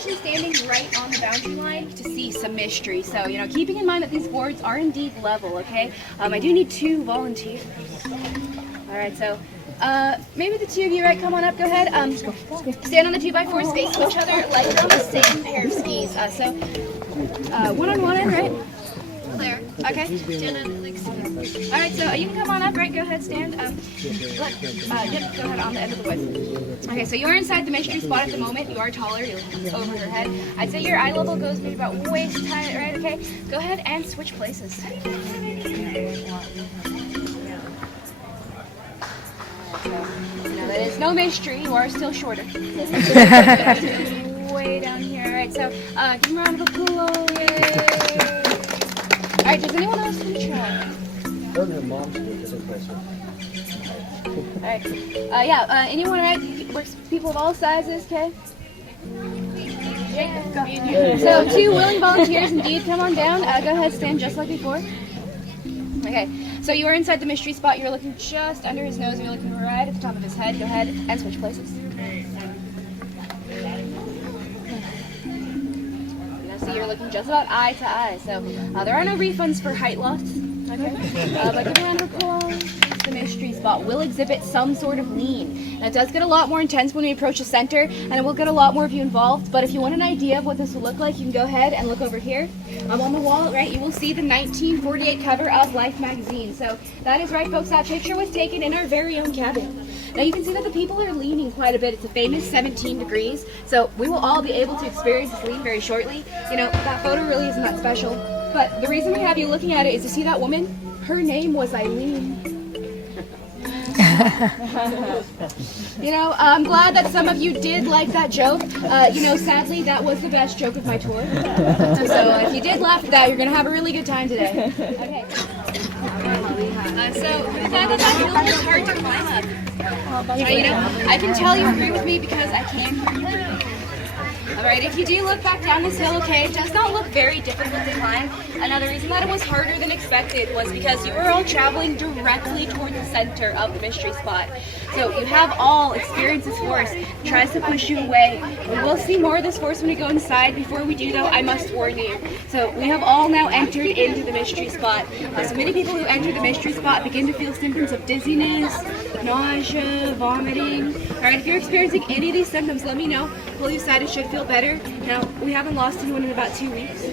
actually standing right on the boundary line to see some mystery. So, you know, keeping in mind that these boards are indeed level, okay? I do need 2 volunteers. All right, so maybe the 2 of you, right, come on up, go ahead. Stand on the 2x4s facing each other like you're on the same pair of skis. So, one on one end, right? Claire. Okay. Stand on like so. All right, so you can come on up, right? Go ahead, stand. Yep, go ahead on the end of the wood. Okay, so you're inside the mystery spot at the moment. You are taller, you're over her head. I'd say your eye level goes maybe about waist height, right? Okay. Go ahead and switch places. Now that is no mystery. You are still shorter. Way down here. All right, so give them a round of applause. Yay! All right, does anyone else want to try? All right. Yeah. Anyone? Right? Works people of all sizes. Okay. So 2 willing volunteers, indeed. Come on down. Go ahead, stand just like before. Okay. So you are inside the mystery spot. You're looking just under his nose. You're looking right at the top of his head. Go ahead and switch places. So you're looking just about eye to eye. So there are no refunds for height loss. Okay. But give a round of applause. The mystery spot will exhibit some sort of lean. Now it does get a lot more intense when we approach the center, and it will get a lot more of you involved. But if you want an idea of what this will look like, you can go ahead and look over here. On the wall, right, you will see the 1948 cover of Life magazine. So that is right, folks. That picture was taken in our very own cabin. Now you can see that the people are leaning quite a bit. It's a famous 17 degrees. So we will all be able to experience this lean very shortly. You know, that photo really isn't that special. But the reason we have you looking at it is to see that woman. Her name was Eileen. You know, I'm glad that some of you did like that joke. You know, sadly, that was the best joke of my tour. So if you did laugh at that, you're going to have a really good time today. Okay. So I'm glad that hill was hard to climb up. You know, I can tell you agree with me because I can hear you. Alright, if you do look back down this hill, okay, it does not look very difficult to climb. Another reason that it was harder than expected was because you were all traveling directly toward the center of the mystery spot. So you have all experienced this force. It tries to push you away. We will see more of this force when we go inside. Before we do, though, I must warn you. So we have all now entered into the mystery spot. So many people who enter the mystery spot begin to feel symptoms of dizziness, nausea, vomiting. Alright, if you're experiencing any of these symptoms, let me know. Pull you aside, it should feel better. Now, we haven't lost anyone in about 2 weeks.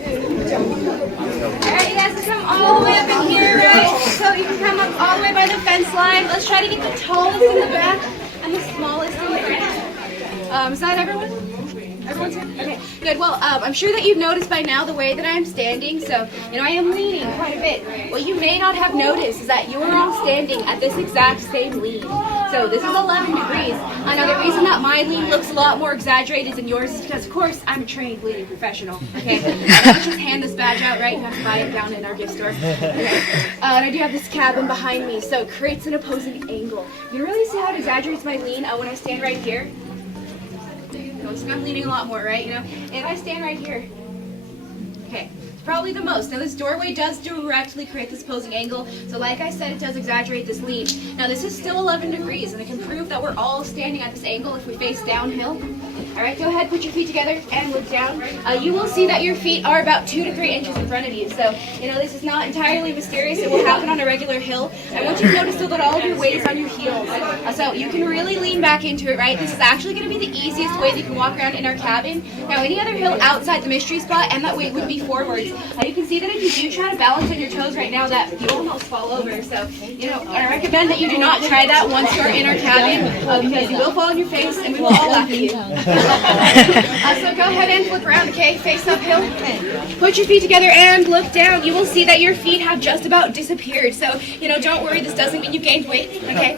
Alright, you guys can come all the way up in here, right? So you can come up all the way by the fence line. Let's try to get the tallest in the back and the smallest in the front. Is that everyone? Everyone's here? Okay, good. Well, I'm sure that you've noticed by now the way that I'm standing. So, you know, I am leaning quite a bit. What you may not have noticed is that you are all standing at this exact same lean. So this is 11 degrees. Now the reason that my lean looks a lot more exaggerated than yours is because, of course, I'm a trained leaning professional. Okay, I don't just hand this badge out, right? You have to buy it down in our gift store. Okay. And I do have this cabin behind me, so it creates an opposing angle. You can really see how it exaggerates my lean when I stand right here. So I'm leaning a lot more, right? You know, if I stand right here, okay, it's probably the most. Now this doorway does directly create this opposing angle, so like I said, it does exaggerate this lean. Now this is still 11 degrees, and it can prove that we're all standing at this angle if we face downhill. All right, go ahead, put your feet together and look down. You will see that your feet are about 2 to 3 inches in front of you. So, you know, this is not entirely mysterious. It will happen on a regular hill. I want you to notice though that all of your weight is on your heels. So you can really lean back into it, right? This is actually going to be the easiest way that you can walk around in our cabin. Now, any other hill outside the mystery spot, and that weight would be forwards. You can see that if you do try to balance on your toes right now, that you almost fall over. So, you know, I recommend that you do not try that once you're in our cabin, because you will fall on your face and we will all laugh at you. So go ahead and flip around, okay? Face uphill. Put your feet together and look down. You will see that your feet have just about disappeared. So, you know, don't worry. This doesn't mean you gained weight, okay?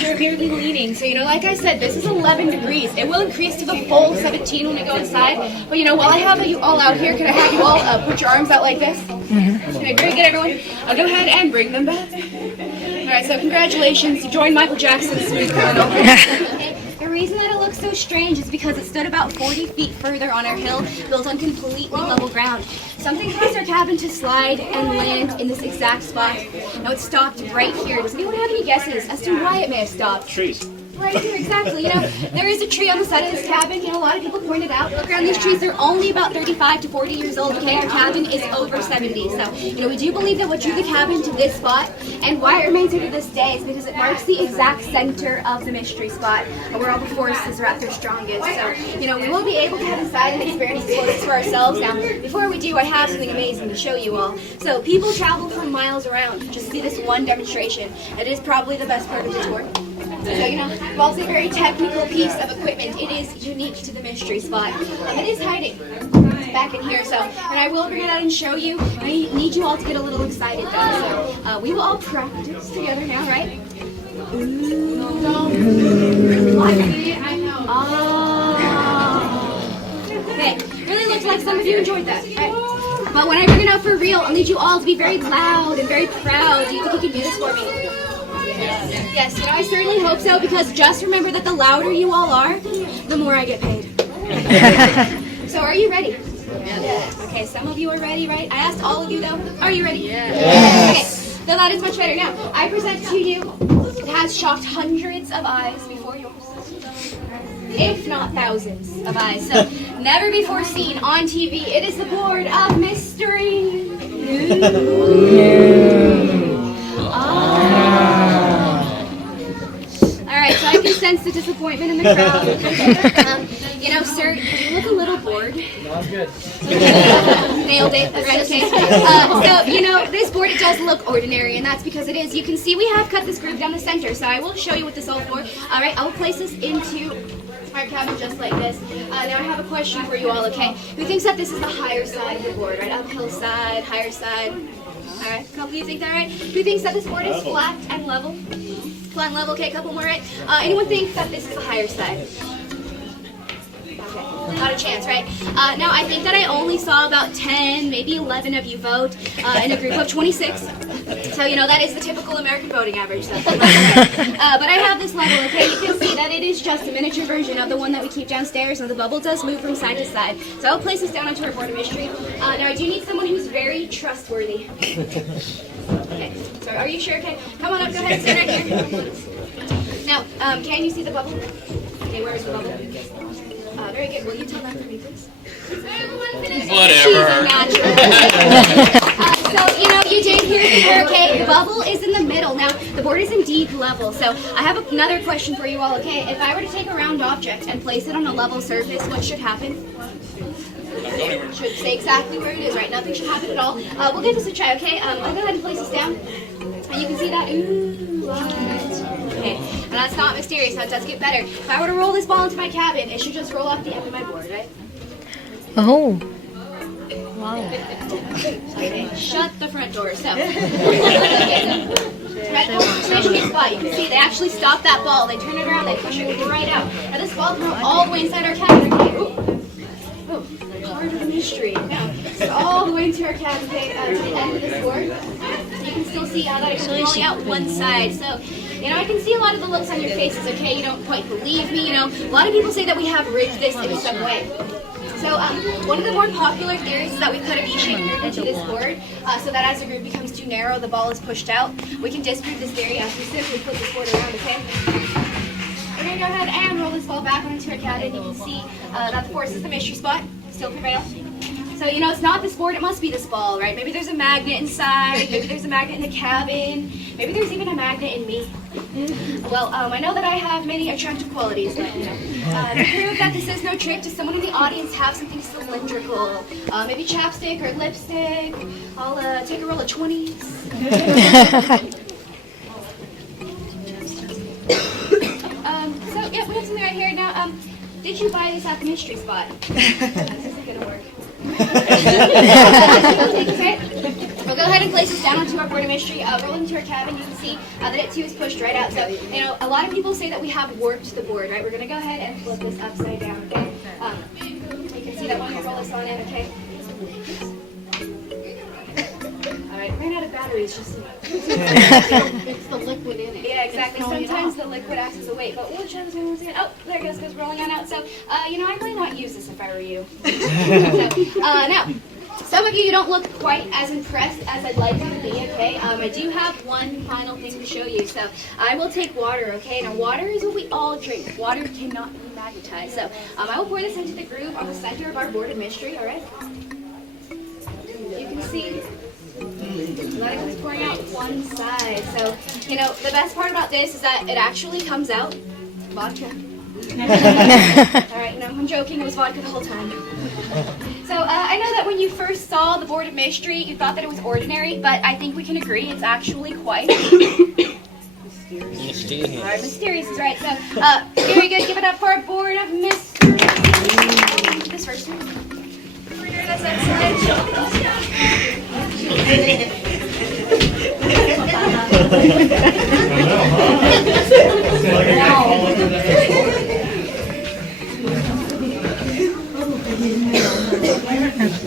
You're merely leaning. So, you know, like I said, this is 11 degrees. It will increase to the full 17 when we go inside. But, you know, while I have you all out here, can I have you all put your arms out like this? Okay, very good, everyone. I'll go ahead and bring them back. All right, so congratulations. You joined Michael Jackson's Smooth Criminal. The reason that it looks so strange is because it stood about 40 feet further on our hill, built on completely level ground. Something caused our cabin to slide and land in this exact spot. Now it stopped right here. Does anyone have any guesses as to why it may have stopped? Trees. Right here, exactly. You know, there is a tree on the side of this cabin. You know, a lot of people pointed out. Look around these trees. They're only about 35 to 40 years old. Okay, our cabin is over 70. So, you know, we do believe that what drew the cabin to this spot and why it remains here to this day is because it marks the exact center of the mystery spot where all the forces are at their strongest. So, you know, we will be able to head inside and experience this for ourselves. Now, before we do, I have something amazing to show you all. So, people travel from miles around just to see this one demonstration. It is probably the best part of the tour. So, you know, while it's a very technical piece of equipment, it is unique to the mystery spot. It is hiding back in here, so, and I will bring it out and show you. I need you all to get a little excited, though. So, we will all practice together now, right? Okay, really looks like some of you enjoyed that, right? But when I bring it out for real, I'll need you all to be very loud and very proud. Do you think you can do this for me? Yes, you know, I certainly hope so, because just remember that the louder you all are, the more I get paid. So are you ready? Yes. Okay, some of you are ready, right? I asked all of you, though. Are you ready? Yes. Okay, so that is much better. Now, I present to you, it has shocked hundreds of eyes before yours, if not thousands of eyes. So, never before seen on TV, it is the board of mystery. Alright, so I can sense the disappointment in the crowd. You know, sir, you look a little bored. No, I'm good. Nailed it. Right, okay. So, you know, this board, it does look ordinary, and that's because it is. You can see we have cut this groove down the center, so I will show you what this is all for. Alright, I will place this into our cabin just like this. Now I have a question for you all, okay? Who thinks that this is the higher side of the board, right? Uphill side, higher side. Alright, a couple of you think that, right? Who thinks that this board is flat and level? Flat and level, okay, a couple more, right? Anyone think that this is the higher side? Okay, not a chance, right? Now, I think that I only saw about 10, maybe 11 of you vote in a group of 26. So, you know, that is the typical American voting average. So. But I have this level, okay? You can see that it is just a miniature version of the one that we keep downstairs, and the bubble does move from side to side. So I'll place this down onto our board of mystery. Now, I do need someone who's very trustworthy. Okay, so are you sure? Okay, come on up, go ahead, stand right here. Now, can you see the bubble? Okay, where is the bubble? Very good. Will you tell that for me, please? Whatever. So, you know, you did hear her, okay? The bubble is in the middle. Now, the board is indeed level. So, I have another question for you all, okay? If I were to take a round object and place it on a level surface, what should happen? Should stay exactly where it is, right? Nothing should happen at all. We'll give this a try, okay? I'll go ahead and place this down. And you can see that. Ooh, what? Okay, and that's not mysterious. That does get better. If I were to roll this ball into my cabin, it should just roll off the end of my board, right? Oh. Wow. Okay, shut the front door. So, right, mystery spot. You can see they actually stop that ball. They turn it around. They push it right out. Now this ball can roll all the way inside our cabin. Okay. Ooh. Part of the mystery. Now, it's all the way into our cabin. Okay, to the end of this board. You can still see that it's rolling out one side. So, you know, I can see a lot of the looks on your faces. Okay, you don't quite believe me. You know, a lot of people say that we have rigged this in some way. So one of the more popular theories is that we put a V-shaped groove into this board so that as the groove becomes too narrow, the ball is pushed out. We can disprove this theory as we simply flip this board around, okay? We're going to go ahead and roll this ball back onto our cabin. You can see that the forces, the mystery spot, still prevail. So, you know, it's not this board, it must be this ball, right? Maybe there's a magnet inside, maybe there's a magnet in the cabin, maybe there's even a magnet in me. Well, I know that I have many attractive qualities, but, you know, to prove that this is no trick, does someone in the audience have something cylindrical? Maybe chapstick or lipstick? I'll take a roll of 20s. So, yeah, we have something right here. Now, did you buy this at the mystery spot? This isn't going to work. Okay. We'll go ahead and place this down onto our board of mystery. Roll into our cabin. You can see that it too is pushed right out. So, you know, a lot of people say that we have warped the board, right? We're going to go ahead and flip this upside down, okay? You can see that when we roll this on in, okay? Alright, ran out of batteries just It's the liquid in it. Yeah, exactly. Sometimes the liquid acts as a weight, but we'll try this one once again. Oh, there it goes rolling on out. So, you know, I might not use this if I were you. So some of you don't look quite as impressed as I'd like you to be, okay? I do have one final thing to show you. So I will take water, okay? Now water is what we all drink. Water cannot be magnetized. So I will pour this into the groove on the center of our board of mystery, all right? You can see that it's pouring out one side. So, you know, the best part about this is that it actually comes out vodka. Alright, no, I'm joking, it was vodka the whole time. So, I know that when you first saw the board of mystery, you thought that it was ordinary, but I think we can agree it's actually quite mysterious. Alright, mysterious is right. So, very good, give it up for our board of mystery. This first one. That's excellent.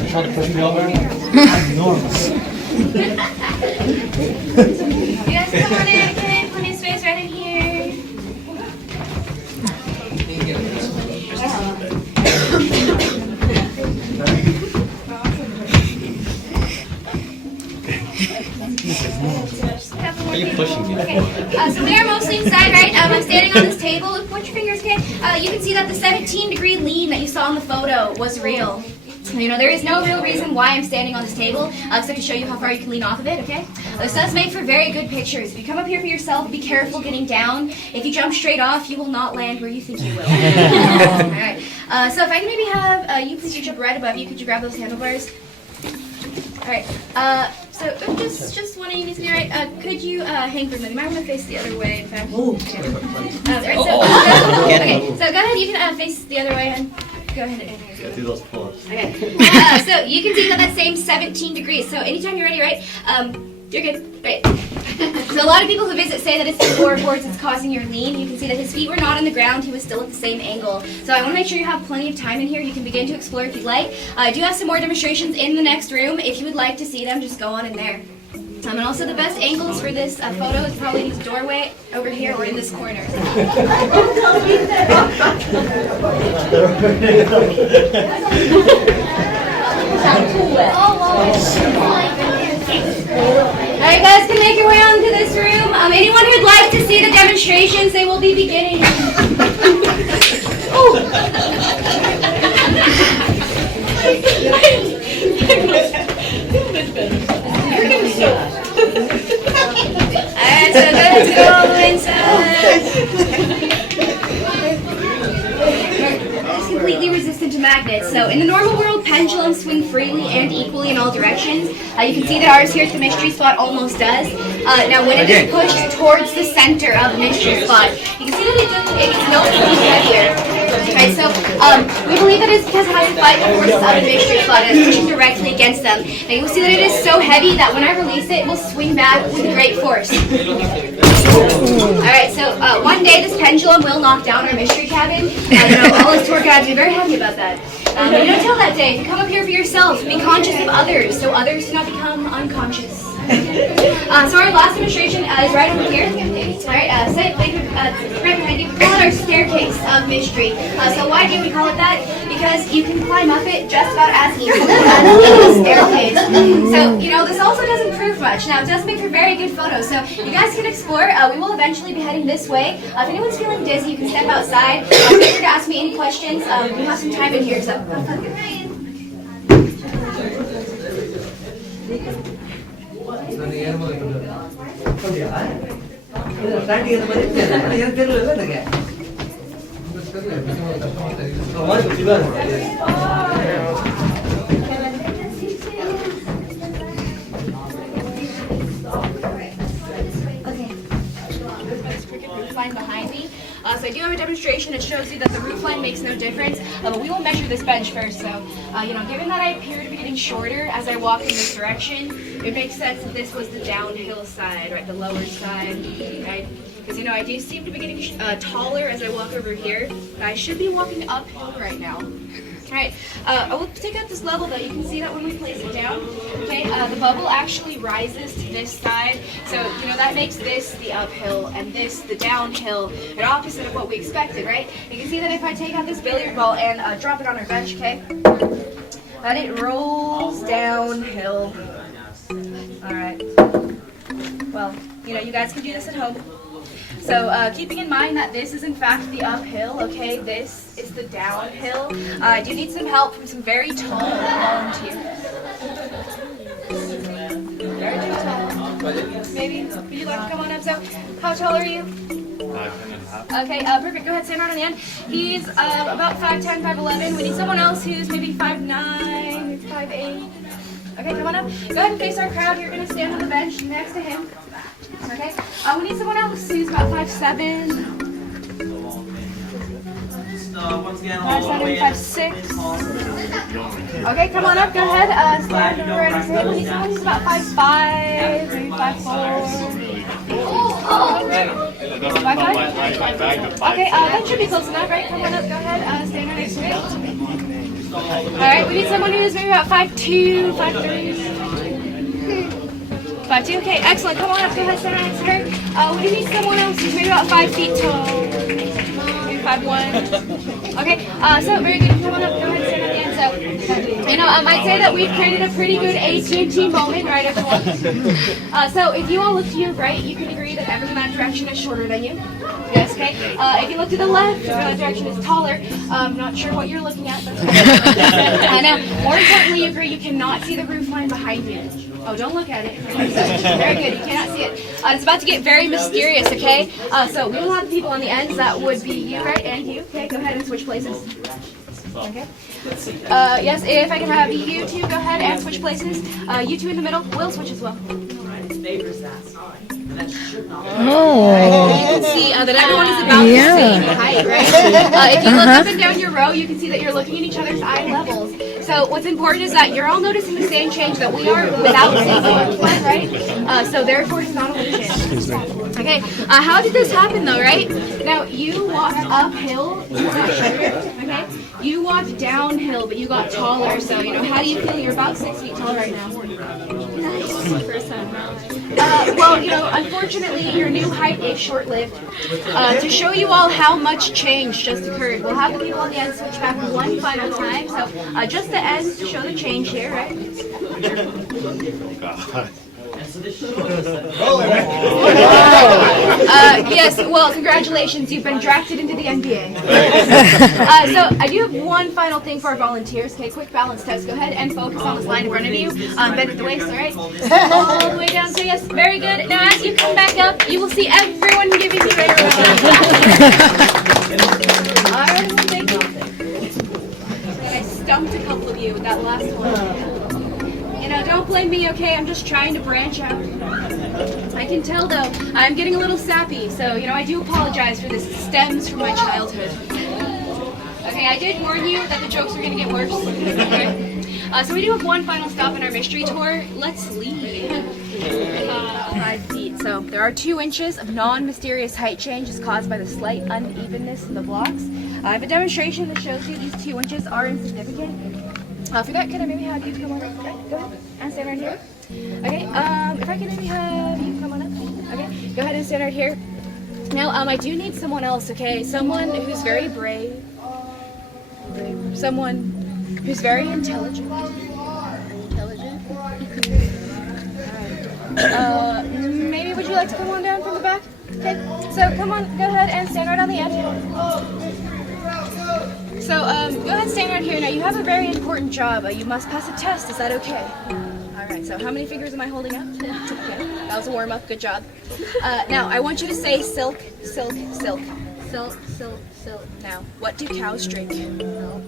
Try to push me over. Enormous. You guys come on in, okay? Plenty of space right in here. Are you pushing me? Okay, so they're mostly inside, right? I'm standing on this table. Point your fingers, okay? You can see that the 17-degree lean that you saw in the photo was real. You know, there is no real reason why I'm standing on this table, except to show you how far you can lean off of it, okay? This does make for very good pictures. If you come up here for yourself, be careful getting down. If you jump straight off, you will not land where you think you will. Alright, so if I can maybe have you please reach up right above you. Could you grab those handlebars? Alright, so just one of you needs to be right. Could you hang for a minute? You might want to face the other way, in fact. Okay. Alright, okay, so go ahead, you can face the other way and go ahead and Do those pull-ups. Okay. So you can see that same 17 degrees. So anytime you're ready, right? You're good. Right. So a lot of people who visit say that it's the floorboards that's causing your lean. You can see that his feet were not on the ground. He was still at the same angle. So I want to make sure you have plenty of time in here. You can begin to explore if you'd like. I do have some more demonstrations in the next room. If you would like to see them, just go on in there. And also the best angles for this photo is probably in this doorway over here or in this corner. Alright guys, can make your way onto this room. Anyone who'd like to see the demonstrations, they will be beginning. Alright, so let's go all the way inside. It's completely resistant to magnets. So in the normal world, pendulums swing freely and equally in all directions. You can see that ours here at the mystery spot almost does. Now when it is pushed towards the center of the mystery spot, you can see that it's noticeably heavier. Okay, so we believe that it's because of how you fight the forces of the mystery spot and it's pushing directly against them. Now you will see that it is so heavy that when I release it, it will swing back with great force. Alright, so one day this pendulum will knock down our mystery cabin. All its tour guides will be very happy about that. But until that day, if you come up here for yourself, be conscious of others, so others do not become unconscious. So our last demonstration is right over here. Alright, right behind you. We call it our staircase of mystery. So why do we call it that? Because you can climb up it just about as easily as a staircase. So, you know, this also doesn't prove much. Now, it does make for very good photos. So you guys can explore. We will eventually be heading this way. If anyone's feeling dizzy, you can step outside. Feel free to ask me any questions. We have some time in here, so have fun. Behind me. So I do have a demonstration that shows you that the roof line makes no difference, but we will measure this bench first. So, given that I appear to be getting shorter as I walk in this direction, it makes sense that this was the downhill side, right, the lower side, right? Because, I do seem to be getting taller as I walk over here. I should be walking uphill right now. Alright, I will take out this level though. You can see that when we place it down, okay, the bubble actually rises to this side. So, that makes this the uphill and this the downhill, and opposite of what we expected, right? You can see that if I take out this billiard ball and drop it on our bench, okay? and it rolls downhill. All right. Well, you guys can do this at home. So keeping in mind that this is in fact the uphill, okay, this is the downhill. I do need some help from some very tall volunteers. Very tall. Maybe, would you like to come on up? So, how tall are you? 5'10". Okay, perfect. Go ahead, stand right on the end. He's about 5'10", 5'11". We need someone else who's maybe 5'9", 5'8". Okay, come on up. Go ahead and face our crowd. You're going to stand on the bench next to him. Okay, we need someone else who's about 5'7". 5'7", 5'6". Okay, come on up. Go ahead. Stand over right next to him. We need someone who's about 5'5", maybe 5'4". 5'5"? Okay, that should be close enough, right? Come on up. Go ahead. Stand right next to him. All right, we need someone who's maybe about 5'2", 5'3". 5'2", okay, excellent. Come on up, go ahead, stand right next to her. We do need someone else who's maybe about 5 feet tall. Maybe 5'1". Okay, so very good. Come on up, go ahead, stand at the end. So, I'd say that we've created a pretty good AT&T moment, right, everyone? So if you all look to your right, you can agree that everyone in that direction is shorter than you. Yes, okay. If you look to the left, that direction is taller. Not sure what you're looking at, but now, more importantly, you agree you cannot see the roof line behind you. Oh, don't look at it. Very good. You cannot see it. It's about to get very mysterious, okay? So we will have people on the ends. That would be you, right? And you. Okay, go ahead and switch places. Okay. Yes, if I can have you two go ahead and switch places. You two in the middle. We'll switch as well. Oh. You can see that everyone is about the same height, right? If you look up and down your row, you can see that you're looking at each other's eye levels. So what's important is that you're all noticing the same change that we are without seeing the roof line, right? So therefore, it's not a illusion. Okay. How did this happen, though, right? Now, you walked uphill, you got shorter, okay? You walked downhill, but you got taller. So, how do you feel? You're about 6 feet tall right now. Well, unfortunately, your new height is short-lived. To show you all how much change just occurred, we'll have the people on the end switch back one final time. So, just the ends to show the change here, right? Yes, well, congratulations, you've been drafted into the NBA. So I do have one final thing for our volunteers. Okay, quick balance test. Go ahead and focus on this line in front of you. Bend at the waist, all right? All the way down. So yes, very good. Now as you come back up, you will see everyone giving you a round. All right, well, thank you. I stumped a couple of you with that last one. Don't blame me, okay? I'm just trying to branch out. I can tell, though, I'm getting a little sappy, so, I do apologize for this. It stems from my childhood. Okay, I did warn you that the jokes were going to get worse. Okay? So we do have one final stop in our mystery tour. Let's leave. 5 feet. So there are 2 inches of non-mysterious height changes caused by the slight unevenness in the blocks. I have a demonstration that shows you these 2 inches are insignificant. For that, can I maybe have you come on up? Okay, go ahead and stand right here. Okay, if I can maybe have you come on up. Okay, go ahead and stand right here. Now, I do need someone else, okay? Someone who's very brave. Someone who's very intelligent. Maybe would you like to come on down from the back? Okay, so come on, go ahead and stand right on the edge. So, go ahead and stand right here. Now, you have a very important job. You must pass a test. Is that okay? All right, so how many fingers am I holding up? Okay, that was a warm-up. Good job. Now, I want you to say silk, silk, silk. Silk, silk, silk. Now, what do cows drink? Milk.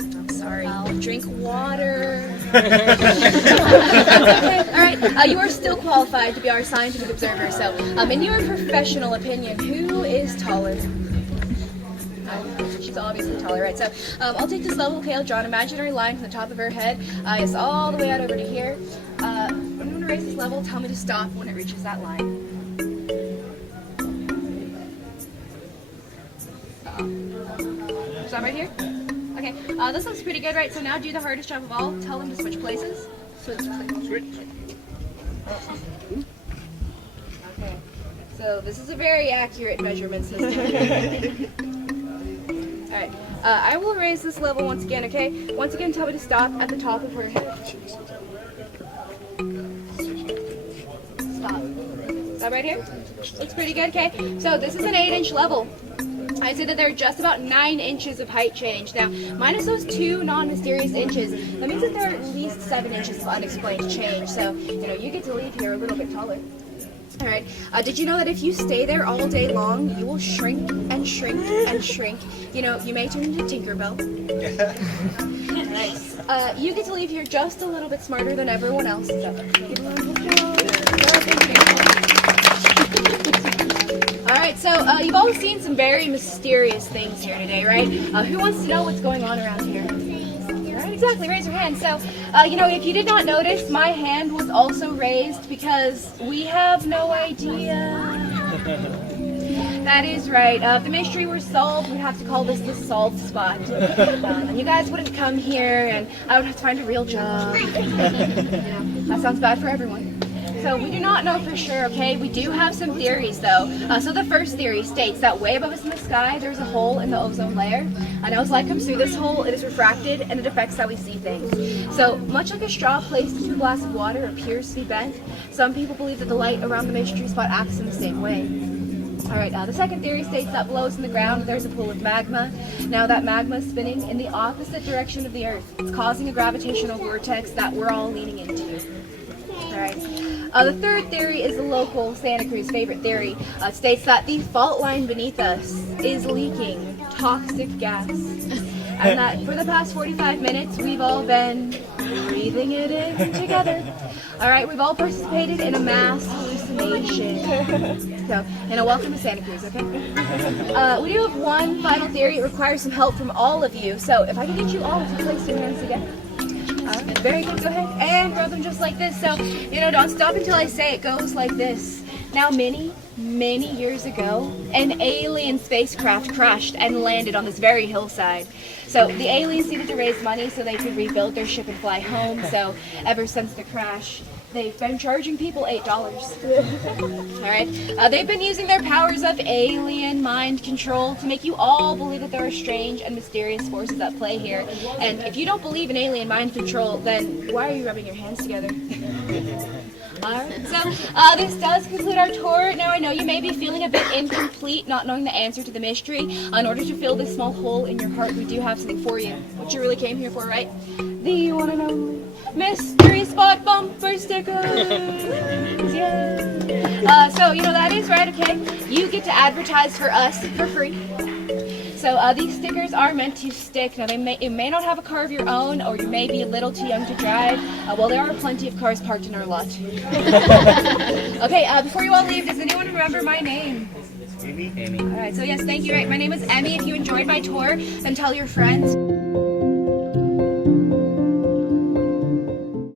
I'm sorry. Drink water. Okay, all right. You are still qualified to be our scientific observer. So, in your professional opinion, who is taller? She's obviously taller, right? So I'll take this level, okay? I'll draw an imaginary line from the top of her head. Yes, all the way out over to here. I'm going to raise this level. Tell me to stop when it reaches that line. Stop right here. Okay, this looks pretty good, right? So now do the hardest job of all. Tell them to switch places. Switch. Okay, so this is a very accurate measurement system. Alright, I will raise this level once again, okay? Once again, tell me to stop at the top of her head. Stop. Stop right here. Looks pretty good, okay? So this is an 8-inch level. I said that there are just about 9 inches of height change. Now, minus those 2 non-mysterious inches, that means that there are at least 7 inches of unexplained change. So, you know, you get to leave here a little bit taller. All right. Did you know that if you stay there all day long, you will shrink and shrink and shrink? You know, you may turn into Tinkerbell. Nice. You get to leave here just a little bit smarter than everyone else. So, Alright, so you've all seen some very mysterious things here today, right? Who wants to know what's going on around here? Alright, exactly, raise your hand. So, you know, if you did not notice, my hand was also raised because we have no idea. That is right. If the mystery were solved, we'd have to call this the solved spot. And you guys wouldn't come here, and I would have to find a real job. You know, that sounds bad for everyone. So we do not know for sure, okay? We do have some theories, though. So the first theory states that way above us in the sky, there's a hole in the ozone layer. And as light comes through this hole, it is refracted, and it affects how we see things. So much like a straw placed into a glass of water appears to be bent, some people believe that the light around the mystery spot acts in the same way. Alright, the second theory states that below us in the ground, there's a pool of magma. Now that magma is spinning in the opposite direction of the Earth. It's causing a gravitational vortex that we're all leaning into. Alright. The third theory is the local Santa Cruz favorite theory. It states that the fault line beneath us is leaking toxic gas. And that for the past 45 minutes, we've all been breathing it in together. Alright, we've all participated in a mass hallucination. So, and a welcome to Santa Cruz, okay? We do have one final theory. It requires some help from all of you. So if I can get you all to place your hands together. Very good, go ahead and rub them just like this. So, you know, don't stop until I say it goes like this. Now, many years ago, an alien spacecraft crashed and landed on this very hillside. So the aliens needed to raise money so they could rebuild their ship and fly home. So ever since the crash, they've been charging people $8. Alright? They've been using their powers of alien mind control to make you all believe that there are strange and mysterious forces at play here. And if you don't believe in alien mind control, then why are you rubbing your hands together? Alright, so this does conclude our tour. Now I know you may be feeling a bit incomplete, not knowing the answer to the mystery. In order to fill this small hole in your heart, we do have something for you. What you really came here for, right? The one and only mystery spot bumper stickers. Yeah. So you know that is right, okay? You get to advertise for us for free. So these stickers are meant to stick. Now it may not have a car of your own, or you may be a little too young to drive. Well, there are plenty of cars parked in our lot. Okay, before you all leave, does anyone remember my name? Amy. All right, so yes, thank you. Right, my name is Emmy. If you enjoyed my tour, then tell your friends.